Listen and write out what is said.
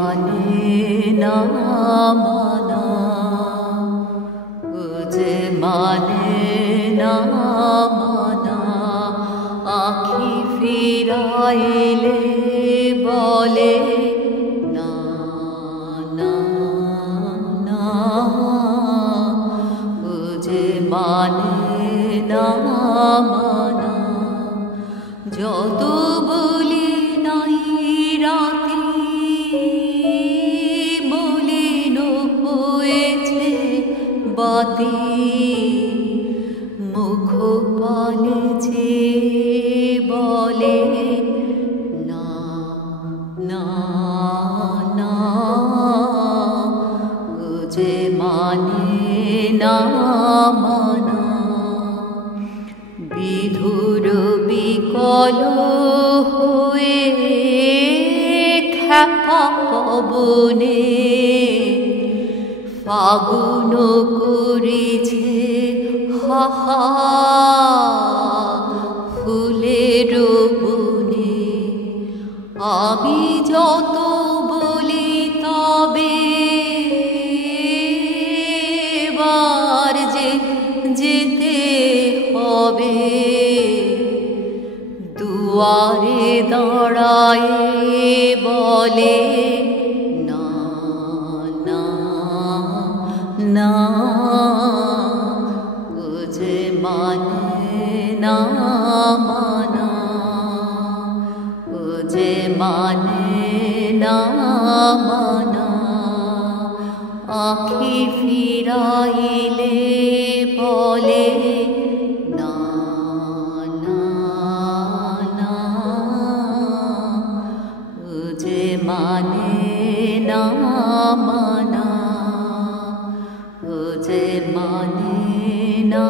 মানে না মানা, ও যে মানে না মানা, আখি ফিরাইলে বলে না না না, ও যে মানে না মানা। যত বলি নাই রাতে মলিন হয়েছে বাতি, মুখ পানেছে বলে না না না, ও যে মানে না মানা। বিধুর বিকল হয়ে খ্যাপা পবনে ফাগুন করেছে হাহা ফুলের বনে। আমি যত বলি তবে এবার যে যেতে হবে, দুয়ারে দাঁড়ায় বলে না না না, ও যে মানে না মানা, ও যে মানে না মানা। আখি ফিরাইলে বলে না না না, ও যে মানে না মানা, ও যে মানে না।